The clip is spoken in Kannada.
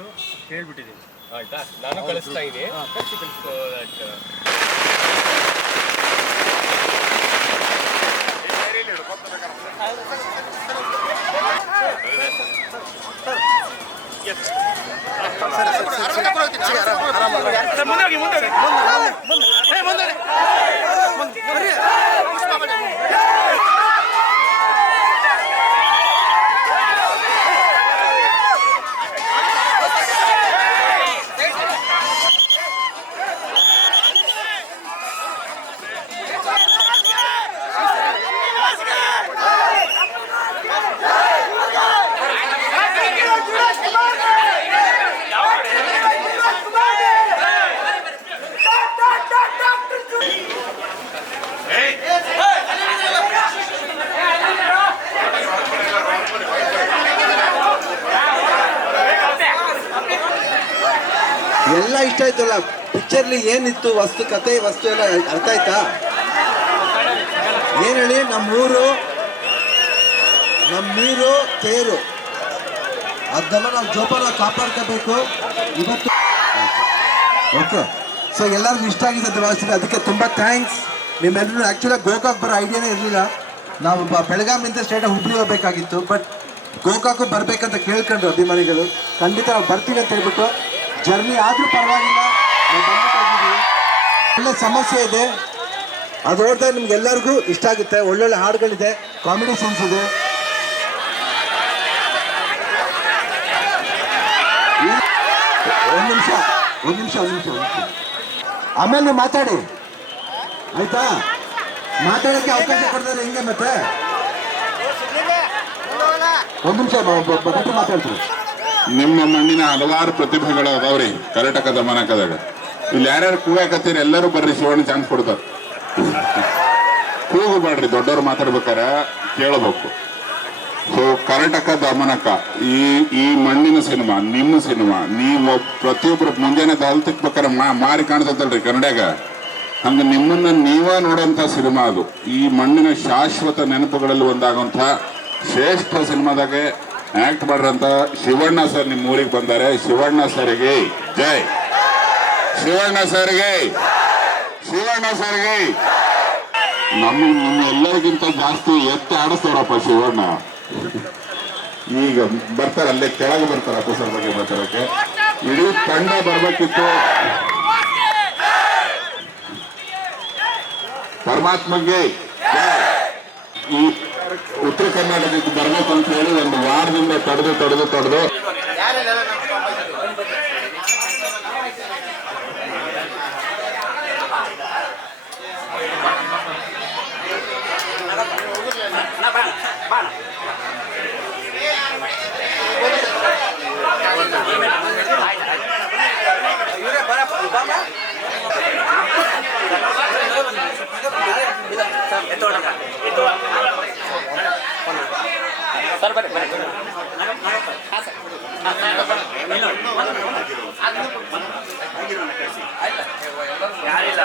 ಅಂದ್ಬಿಟ್ಟು ಹೇಳ್ಬಿಟ್ಟಿದ್ದೀವಿ. ಆಯ್ತಾ, ನಾನು ಕಳಿಸ್ತಾ ಇದ್ದೀನಿ. ಕಳಿಸಿ ಎಲ್ಲ ಇಷ್ಟ ಆಯ್ತಲ್ಲ. ಪಿಕ್ಚರ್ಲಿ ಏನಿತ್ತು ವಸ್ತು, ಕತೆ ವಸ್ತು ಎಲ್ಲ ಅರ್ಥ ಆಯ್ತಾ? ಏನು ಹೇಳಿ, ನಮ್ಮೂರು, ನಮ್ಮ ನೀರು, ತೇರು, ಅದೆಲ್ಲ ನಾವು ಜೋಪಾನ ಕಾಪಾಡ್ಕೋಬೇಕು ಇವತ್ತು. ಓಕೆ, ಸೊ ಎಲ್ಲರಿಗೂ ಇಷ್ಟ ಆಗಿದೆ ಅಂತ ಭಾವಿಸ್ತೀನಿ. ಅದಕ್ಕೆ ತುಂಬ ಥ್ಯಾಂಕ್ಸ್ ನಿಮ್ಮೆಲ್ಲರೂ. ಆ್ಯಕ್ಚುಲಾಗಿ ಗೋಕಾಕ್ ಬರೋ ಐಡಿಯಾನೇ ಇರಲಿಲ್ಲ. ನಾವು ಬೆಳಗಾವಿಯಿಂದ ಸ್ಟ್ರೈಟಾಗಿ ಹುಬ್ಳಿ ಹೋಗ್ಬೇಕಾಗಿತ್ತು. ಬಟ್ ಗೋಕಾಕು ಬರಬೇಕಂತ ಕೇಳ್ಕೊಂಡ್ರು ಅಭಿಮಾನಿಗಳು. ಖಂಡಿತ ನಾವು ಬರ್ತೀವಿ ಅಂತ ಹೇಳ್ಬಿಟ್ಟು ಜರ್ನಿ ಆದರೂ ಪರವಾಗಿಲ್ಲ, ನಾವು ಬಂದ್ಬಿಟ್ಟಿದ್ದೀವಿ. ಒಳ್ಳೆ ಸಮಸ್ಯೆ ಇದೆ, ಅದು ನೋಡಿದಾಗ ನಿಮ್ಗೆಲ್ಲರಿಗೂ ಇಷ್ಟ ಆಗುತ್ತೆ. ಒಳ್ಳೊಳ್ಳೆ ಹಾಡುಗಳಿದೆ, ಕಾಮಿಡಿ ಸೀನ್ಸ್ ಇದೆ. ಒಂದು ನಿಮಿಷ ಆಮೇಲೆ ನೀವು ಮಾತಾಡಿ, ಆಯ್ತಾ? ಮಾತಾಡೋಕ್ಕೆ ಅವಕಾಶ ಕೊಡ್ತಾರೆ ಹೆಂಗೆ? ಮತ್ತೆ ಒಂದು ನಿಮಿಷ ಬಗ್ಗೆ ಮಾತಾಡ್ತೀವಿ. ನಿಮ್ಮ ಮಣ್ಣಿನ ಹಲವಾರು ಪ್ರತಿಭೆಗಳು ಅದಾವ್ರಿ ಕರ್ನಾಟಕ ದಮನಕದಾಗ. ಇಲ್ಲಿ ಯಾರ್ಯಾರು ಕೂಗಾಕತ್ತೀರಿ ಎಲ್ಲರೂ ಬರ್ರಿ, ಶಿವಣ್ಣ ಚಾನ್ಸ್ ಕೊಡ್ತಾರೆ. ಕೂಗು ಮಾಡ್ರಿ, ದೊಡ್ಡವ್ರು ಮಾತಾಡ್ಬೇಕಾರೆ ಕೇಳಬೇಕು. ಸೊ ಕರ್ನಾಟಕ ದಮನಕ ಈ ಮಣ್ಣಿನ ಸಿನಿಮಾ, ನಿಮ್ಮ ಸಿನಿಮಾ. ನೀವು ಪ್ರತಿಯೊಬ್ಬರು ಮುಂಜಾನೆ ದಾಲ್ ತಿಕ್ಬೇಕಾರೆ ಮಾರಿ ಕಾಣಿಸ್ತಲ್ರಿ ಕನ್ನಡಾಗ, ಹಂಗ ನಿಮ್ಮನ್ನ ನೀವೇ ನೋಡೋಂಥ ಸಿನಿಮಾ ಅದು. ಈ ಮಣ್ಣಿನ ಶಾಶ್ವತ ನೆನಪುಗಳಲ್ಲಿ ಒಂದಾಗುವಂಥ ಶ್ರೇಷ್ಠ ಸಿನಿಮಾದಾಗೆ ಆಕ್ಟ್ ಮಾಡ್ರಂತ ಶಿವಣ್ಣ ಸರ್ ನಿಮ್ಮ ಊರಿಗೆ ಬಂದಾರೆ. ಶಿವಣ್ಣ ಸರ್ಗೆ ಜೈ, ಶಿವಣ್ಣ ಸರ್ಗೆ, ಶಿವಣ್ಣ ಸರ್ಗೆ. ನಿಮ್ಮ ಎಲ್ಲರಿಗಿಂತ ಜಾಸ್ತಿ ಎತ್ತಿ ಆಡಿಸ್ತಾರಪ್ಪ ಶಿವಣ್ಣ. ಈಗ ಬರ್ತಾರ, ಅಲ್ಲೇ ಕೆಳಗೆ ಬರ್ತಾರಪ್ಪ ಸರ್ ಬಗ್ಗೆ ಮಾತಾಡಕ್ಕೆ. ಇಡೀ ತಂಡ ಬರ್ಬೇಕಿತ್ತು. ಪರಮಾತ್ಮಗೆ ಈ ಉತ್ತರ ಕರ್ನಾಟಕಕ್ಕೆ ಬರ್ಬೇಕು ಅಂತ ಹೇಳಿ ಒಂದು ವಾರದಿಂದ ತಡೆದು ಸರ್ ಬರ್ರಿ ಯಾರಿಲ್ಲ